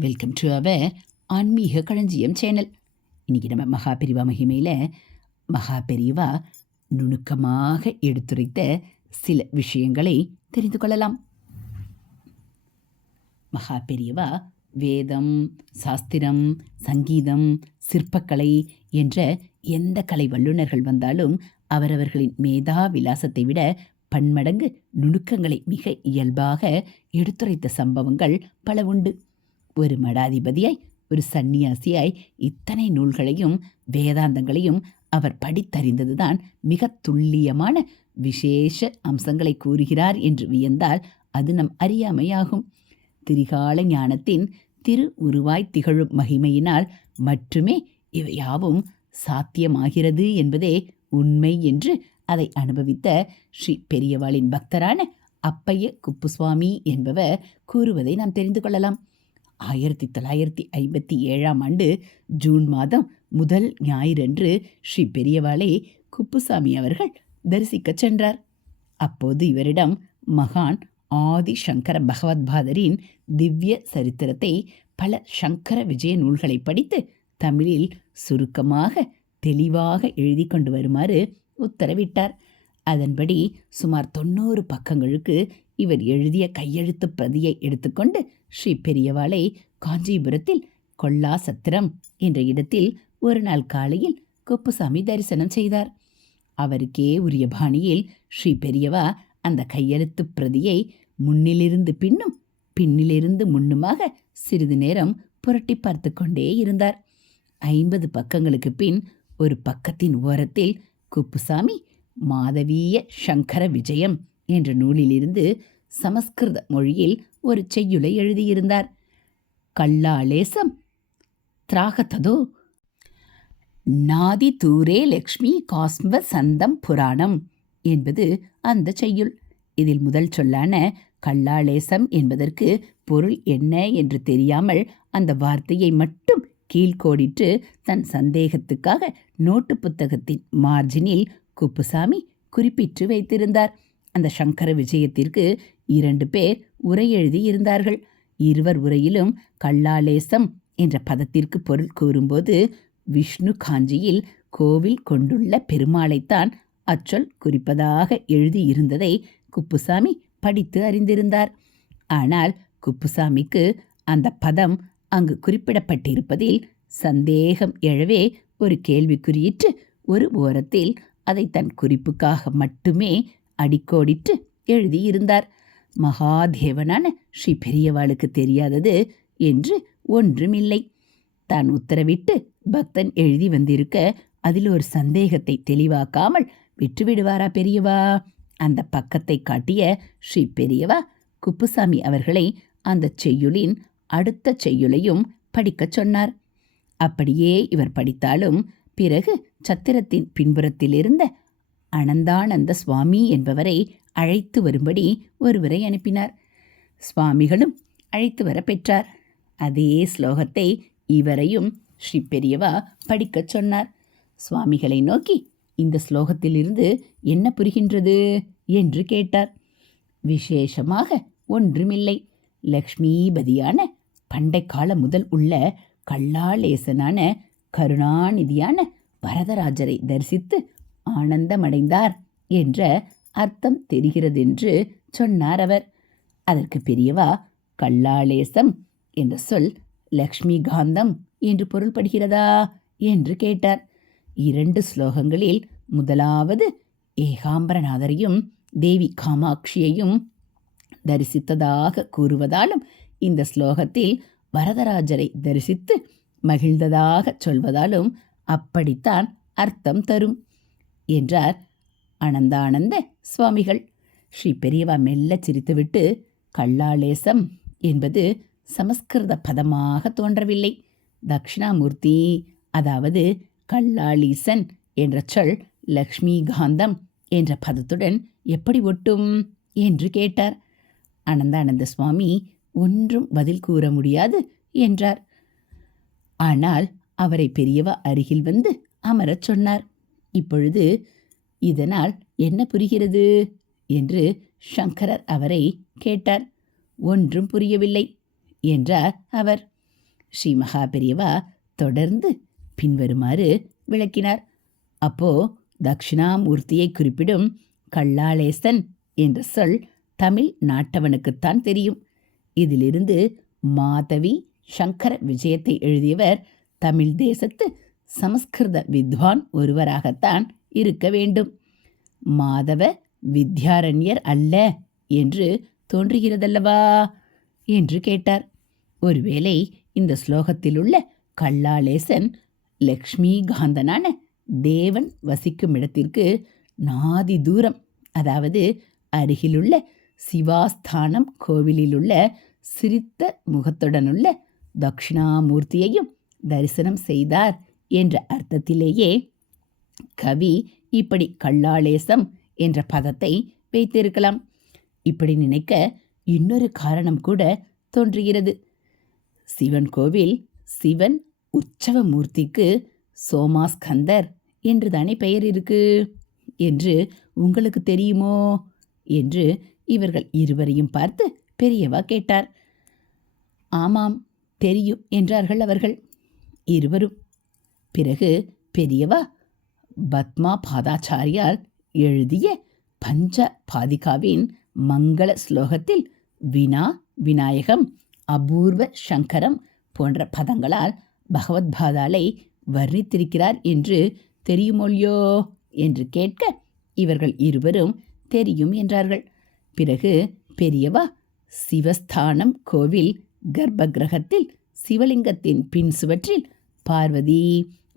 Welcome to our ஆன்மீக களஞ்சியம் channel இன்றைக்கி நம்ம மகா பெரிவா மகிமையில் மகா பெரிவா நுணுக்கமாக எடுத்துரைத்த சில விஷயங்களை தெரிந்து கொள்ளலாம். மகா பெரியவா வேதம் சாஸ்திரம் சங்கீதம் சிற்பக்கலை என்ற எந்த கலை வல்லுநர்கள் வந்தாலும் அவரவர்களின் மேதா விலாசத்தை விட பன்மடங்கு நுணுக்கங்களை மிக இயல்பாக எடுத்துரைத்த சம்பவங்கள் பல உண்டு. ஒரு மடாதிபதியாய் ஒரு சந்நியாசியாய் இத்தனை நூல்களையும் வேதாந்தங்களையும் அவர் படித்தறிந்ததுதான் மிக துல்லியமான விசேஷ அம்சங்களை கூறுகிறார் என்று வியந்தால் அது நம் அறியாமையாகும். திரிகால ஞானத்தின் திரு உருவாய் திகழும் மகிமையினால் மட்டுமே இவையாவும் சாத்தியமாகிறது என்பதே உண்மை என்று அதை அனுபவித்த ஸ்ரீ பெரியவாளின் பக்தரான அப்பைய குப்புசுவாமி என்பவர் கூறுவதை நாம் தெரிந்து கொள்ளலாம். ஆயிரத்தி தொள்ளாயிரத்தி ஐம்பத்தி ஏழாம் ஆண்டு ஜூன் மாதம் முதல் ஞாயிறன்று ஸ்ரீ பெரியவாளை குப்புசாமி அவர்கள் தரிசிக்கச் சென்றார். அப்போது இவரிடம் மகான் ஆதி சங்கர பகவத்பாதரின் திவ்ய சரித்திரத்தை பல சங்கர விஜய நூல்களை படித்து தமிழில் சுருக்கமாக தெளிவாக எழுதி கொண்டு வருமாறு உத்தரவிட்டார். அதன்படி சுமார் தொண்ணூறு பக்கங்களுக்கு இவர் எழுதிய கையெழுத்து பிரதியை எடுத்துக்கொண்டு ஸ்ரீ பெரியவாளை காஞ்சிபுரத்தில் கொல்லா சத்திரம் என்ற இடத்தில் ஒரு நாள் காலையில் குப்புசாமி தரிசனம் செய்தார். அவருக்கே உரிய பாணியில் ஸ்ரீ பெரியவா அந்த கையெழுத்து பிரதியை முன்னிலிருந்து பின்னும் பின்னிலிருந்து முன்னுமாக சிறிது நேரம் புரட்டி பார்த்து கொண்டே இருந்தார். ஐம்பது பக்கங்களுக்கு பின் ஒரு பக்கத்தின் ஓரத்தில் குப்புசாமி மாதவீய சங்கர விஜயம் என்ற நூலிலிருந்து சமஸ்கிருத மொழியில் ஒரு செய்யுளை எழுதியிருந்தார். கல்லாலேசம். திராகத்ததோ? நாதி தூரே லக்ஷ்மி காஸ்ம சந்தம் புராணம் என்பது அந்த செய்யுள். இதில் முதல் சொல்லான கல்லாளேசம் என்பதற்கு பொருள் என்ன என்று தெரியாமல் அந்த வார்த்தையை மட்டும் கீழ்கோடிட்டு தன் சந்தேகத்துக்காக நோட்டு புத்தகத்தின் மார்ஜினில் குப்புசாமி குறிப்பிட்டு வைத்திருந்தார். அந்த சங்கர விஜயத்திற்கு இரண்டு பேர் உரை எழுதி இருந்தார்கள். இருவர் உரையிலும் கல்லாலேசம் என்ற பதத்திற்கு பொருள் கூறும்போது விஷ்ணு காஞ்சியில் கோவில் கொண்டுள்ள பெருமாளைத்தான் அச்சொல் குறிப்பதாக எழுதியிருந்ததை குப்புசாமி படித்து அறிந்திருந்தார். ஆனால் குப்புசாமிக்கு அந்த பதம் அங்கு குறிப்பிடப்பட்டிருப்பதில் சந்தேகம் எழவே ஒரு கேள்விக்குறியிட்டு ஒரு ஓரத்தில் அதை தன் குறிப்புக்காக மட்டுமே அடிக்கோடிட்டு எழுதியிருந்தார். மகாதேவனான ஸ்ரீ பெரியவாளுக்கு தெரியாதது என்று ஒன்றுமில்லை. தான் உத்தரவிட்டு பக்தன் எழுதி வந்திருக்க அதில் ஒரு சந்தேகத்தை தெளிவாக்காமல் விட்டுவிடுவாரா பெரியவா? அந்த பக்கத்தை காட்டிய ஸ்ரீ பெரியவா குப்புசாமி அவர்களை அந்த செய்யுளின் அடுத்த செய்யுளையும் படிக்கச் சொன்னார். அப்படியே இவர் படித்தாலும் பிறகு சத்திரத்தின் பின்புறத்தில் இருந்த அனந்தானந்த சுவாமி என்பவரை அழைத்து வரும்படி ஒருவரை அனுப்பினார். சுவாமிகளும் அழைத்து வர பெற்றார். அதே ஸ்லோகத்தை இவரையும் ஸ்ரீ பெரியவா படிக்கச் சொன்னார். சுவாமிகளை நோக்கி இந்த ஸ்லோகத்திலிருந்து என்ன புரிகின்றது? என்று கேட்டார். விசேஷமாக ஒன்றுமில்லை. லக்ஷ்மிபதியான பண்டைக்கால முதல் உள்ள கல்லாலேசனான கருணாநிதியான வரதராஜரை தரிசித்து ஆனந்தமடைந்தார் என்ற அர்த்தம் தெரிகிறதென்று சொன்னார் அவர். அதற்கு பெரியவா கல்லாலேசம் என்ற சொல் லக்ஷ்மி காந்தம் என்று பொருள்படுகிறதா என்று கேட்டார். இரண்டு ஸ்லோகங்களில் முதலாவது ஏகாம்பரநாதரையும் தேவி காமாட்சியையும் தரிசித்ததாக கூறுவதாலும் இந்த ஸ்லோகத்தில் வரதராஜரை தரிசித்து மகிழ்ந்ததாக சொல்வதாலும் அப்படித்தான் அர்த்தம் தரும். என்றார் அனந்தானந்த சுவாமிகள். ஸ்ரீ பெரியவா மெல்ல சிரித்துவிட்டு கல்லாலேசம் என்பது சமஸ்கிருத பதமாக தோன்றவில்லை. தக்ஷிணாமூர்த்தி அதாவது கல்லாளீசன் என்ற சொல் லக்ஷ்மிகாந்தம் என்ற பதத்துடன் எப்படி ஒட்டும்? என்று கேட்டார். அனந்தானந்த சுவாமி ஒன்றும் பதில் கூற முடியாது என்றார். ஆனால் அவரை பெரியவா அருகில் வந்து அமரச் சொன்னார். இப்பொழுது இதனால் என்ன புரிகிறது? என்று சங்கரர் அவரை கேட்டார். ஒன்றும் புரியவில்லை என்றார் அவர். ஸ்ரீ மகா பெரியவா தொடர்ந்து பின்வருமாறு விளக்கினார். அப்போ தக்ஷிணாமூர்த்தியை குறிப்பிடும் கல்லாளேசன் என்ற சொல் தமிழ் நாட்டவனுக்குத்தான் தெரியும். இதிலிருந்து மாதவி சங்கர விஜயத்தை எழுதியவர் தமிழ் தேசத்து சமஸ்கிருத வித்வான் ஒருவராகத்தான் இருக்க வேண்டும். மாதவ வித்யாரண்யர் அல்ல என்று தோன்றுகிறதல்லவா? என்று கேட்டார். ஒருவேளை இந்த ஸ்லோகத்தில் உள்ள கல்லாளேசன் லக்ஷ்மிகாந்தனான தேவன் வசிக்கும் இடத்திற்கு நாதி தூரம் அதாவது அருகிலுள்ள சிவாஸ்தானம் கோவிலிலுள்ள சிரித்த முகத்துடனுள்ள தக்ஷிணாமூர்த்தியையும் தரிசனம் செய்தார். என்ற அர்த்தத்திலேயே கவி இப்படி கல்லாளேசம் என்ற பதத்தை வைத்திருக்கலாம். இப்படி நினைக்க இன்னொரு காரணம் கூட தோன்றுகிறது. சிவன் கோவில் சிவன் உற்சவ மூர்த்திக்கு சோமாஸ்கந்தர் என்று தானே பெயர் இருக்கு? என்று உங்களுக்கு தெரியுமோ? என்று இவர்கள் இருவரையும் பார்த்து பெரியவா கேட்டார். ஆமாம் தெரியும் என்றார்கள் அவர்கள். இருவரும் பிறகு பெரியவா பத்மா பாதாச்சாரியால் எழுதிய பஞ்ச பாதிகாவின் மங்கள ஸ்லோகத்தில் வினா விநாயகம் அபூர்வ சங்கரம் போன்ற பதங்களால் பகவத் பாதாலை வர்ணித்திருக்கிறார் என்று தெரியுமொழியோ என்று கேட்க இவர்கள் இருவரும் தெரியும் என்றார்கள். பிறகு பெரியவா சிவஸ்தானம் கோவில் கர்ப்ப கிரகத்தில் சிவலிங்கத்தின் பின் சுவற்றில் பார்வதி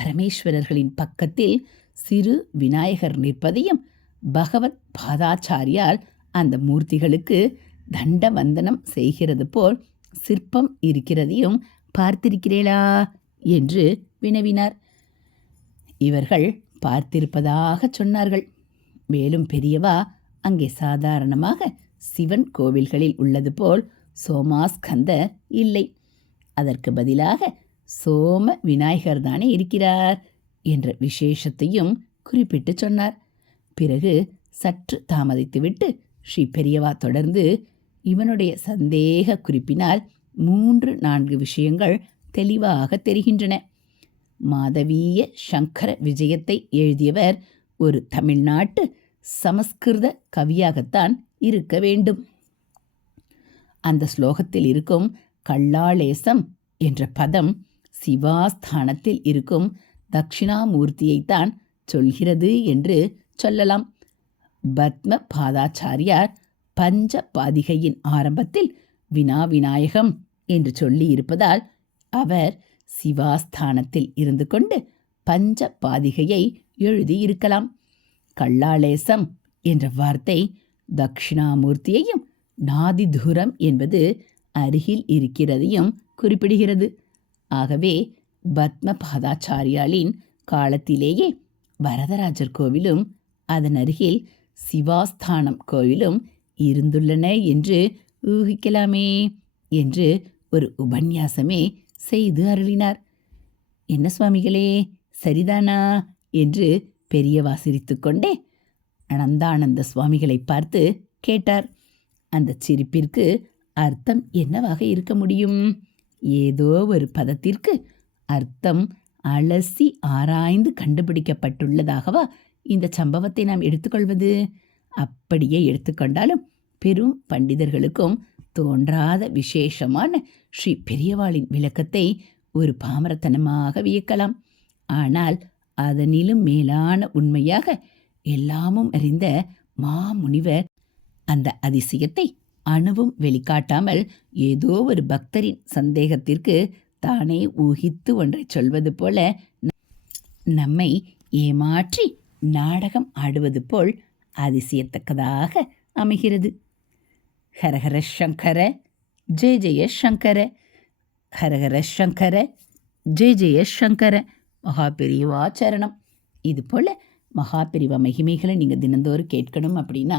பரமேஸ்வரர்களின் பக்கத்தில் சிறு விநாயகர் நிற்பதையும் பகவத் பாதாச்சாரியால் அந்த மூர்த்திகளுக்கு தண்ட வந்தனம் செய்கிறது போல் சிற்பம் இருக்கிறதையும் பார்த்திருக்கிறேளா? என்று வினவினார். இவர்கள் பார்த்திருப்பதாக சொன்னார்கள். மேலும் பெரியவா அங்கே சாதாரணமாக சிவன் கோவில்களில் உள்ளது போல் சோமாஸ்கந்த இல்லை. அதற்கு பதிலாக சோம விநாயகர் தானே இருக்கிறார் என்ற விசேஷத்தையும் குறிப்பிட்டு சொன்னார். பிறகு சற்று தாமதித்துவிட்டு ஸ்ரீ பெரியவா தொடர்ந்து இவனுடைய சந்தேக குறிப்பினால் மூன்று நான்கு விஷயங்கள் தெளிவாக தெரிகின்றன. மாதவீய சங்கர விஜயத்தை எழுதியவர் ஒரு தமிழ்நாட்டு சமஸ்கிருத கவியாகத்தான் இருக்க வேண்டும். அந்த ஸ்லோகத்தில் இருக்கும் கல்லாளேசம் என்ற பதம் சிவாஸ்தானத்தில் இருக்கும் தட்சிணாமூர்த்தியைத்தான் சொல்கிறது என்று சொல்லலாம். பத்ம பாதாச்சாரியார் பஞ்ச பாதிகையின் ஆரம்பத்தில் வினா விநாயகம் என்று சொல்லி இருப்பதால் அவர் சிவாஸ்தானத்தில் இருந்து கொண்டு பஞ்ச பாதிகையை எழுதியிருக்கலாம். கல்லாளேசம் என்ற வார்த்தை தக்ஷிணாமூர்த்தியையும் நாதி தூரம் என்பது அருகில் இருக்கிறதையும் குறிப்பிடுகிறது. ஆகவே பத்ம பாதாச்சாரியாலின் காலத்திலேயே வரதராஜர் கோவிலும் அதன் அருகில் சிவாஸ்தானம் கோவிலும் இருந்துள்ளன என்று ஊகிக்கலாமே என்று ஒரு உபன்யாசமே செய்து அருளினார். என்ன சுவாமிகளே சரிதானா என்று பெரியவா சிரித்துக்கொண்டே அனந்தானந்த சுவாமிகளை பார்த்து கேட்டார். அந்த சிரிப்பிற்கு அர்த்தம் என்னவாக இருக்க முடியும்? ஏதோ ஒரு பதத்திற்கு அர்த்தம் அலசி ஆராய்ந்து கண்டுபிடிக்கப்பட்டுள்ளதாகவா இந்த சம்பவத்தை நாம் எடுத்துக்கொள்வது? அப்படியே எடுத்துக்கொண்டாலும் பெரும் பண்டிதர்களுக்கும் தோன்றாத விசேஷமான ஸ்ரீ பெரியவாளின் விளக்கத்தை ஒரு பாமரத்தனமாக வியக்கலாம். ஆனால் அதனிலும் மேலான உண்மையாக எல்லாமும் அறிந்த மாமுனிவர் அந்த அதிசயத்தை அணுவும் வெளிக்காட்டாமல் ஏதோ ஒரு பக்தரின் சந்தேகத்திற்கு தானே ஊகித்து ஒன்றை சொல்வது போல நம்மை ஏமாற்றி நாடகம் ஆடுவது போல் அதிசயத்தக்கதாக அமைகிறது. ஹரஹர சங்கர ஜெய ஜெய சங்கர ஹரஹர சங்கர ஜெய ஜெய சங்கர மகாபெரிவா சரணம். இது போல் மகாபெரிவா மகிமைகளை நீங்கள் தினந்தோறும் கேட்கணும் அப்படின்னா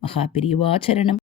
மகா பிரிவாச்சரணம்.